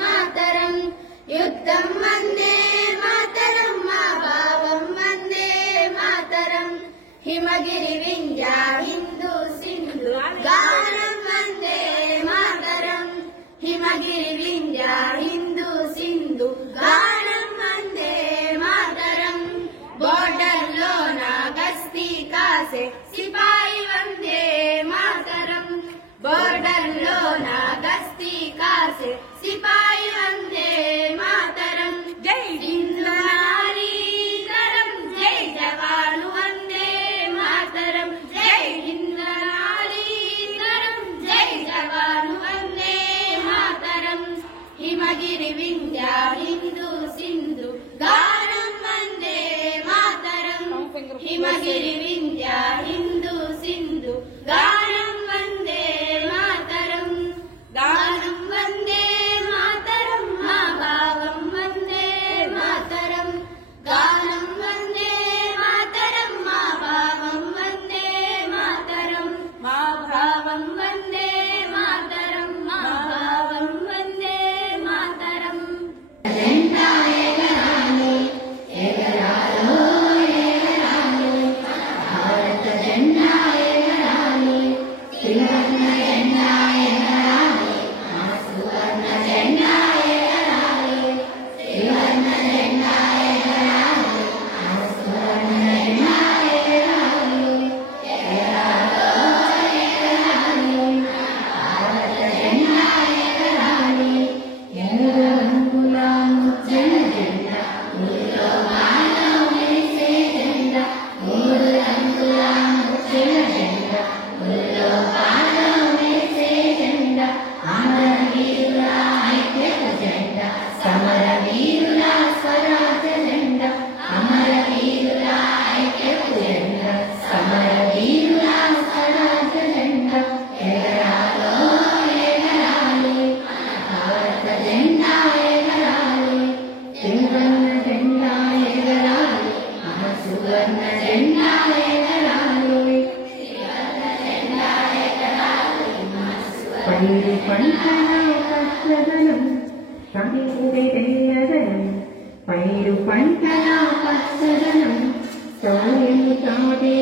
మాతరం యుద్ధం వందే మాతరం మా భావం వందే మాతరం హిమగిరి వింధ్య హిందూ సింధు గానం వందే మాతరం హిమగిరి వింధ్య హిందూ సింధు గానం వందే మాతరం బోర్డర్ లోన గస్తీ కాసే సిపాయి వందే మాతరం బోర్డర్ లోన గస్తీ కాసే సిపాయి వందే మాతరం జై హిందూ నారీతరం జై జవాను వందే మాతరం జై హిందూ నారీతరం జై జవాను వందే మాతరం హిమగిరి వింధ్య హిందూ సింధు గానం వందే మాతరం హిమగిరి వింధ్య హిందూ సింధు గానం వందే మాతరం గానం వందే మాతరం మా భావం వందే మాతరం గానం వందే మాతరం మా భావం వందే మాతరం మా భావం వందే మాతరం మా భావం వందే మాతరం జెండా ఎగరాలి ఎగరాలో ఎగరాలి భారత జెండా ఎగరాలి త్రివర్ణ జెండా ఎగరాలి మా సువర్ణ జెండా ఎగరాలి త్రివర్ణ జెండా ఎగరాలి మా సువర్ణ జెండా ఎగరాలి ఎగరాలో ఎగరాలి భారత జెండా ఎగరాలి ఎర్ర రంగుల ముద్రల జెండా ఊరిలో బాణం వేసే జెండా మూడు రంగుల ముద్రల జెండా ఊరిలో బాణం వేసే జెండా అమరవీరుల ఐక్యత జెండా సమరవీరుల స్వరాజ్య జెండా అమరవీరుల ఐక్యత జెండా సమరవీరుల స్వరాజ్య జెండా ఎగరాలో ఎగరాలి భారత జెండా ఎగరాలి త్రివర్ణ జెండా ఎగరాలి మన సువర్ణ జెండా ఎగరాలి పైరు పంటల పచ్చదనం పైరు తెల్లదనం పైరు పంటల పచ్చదనం సౌర్యము తాడే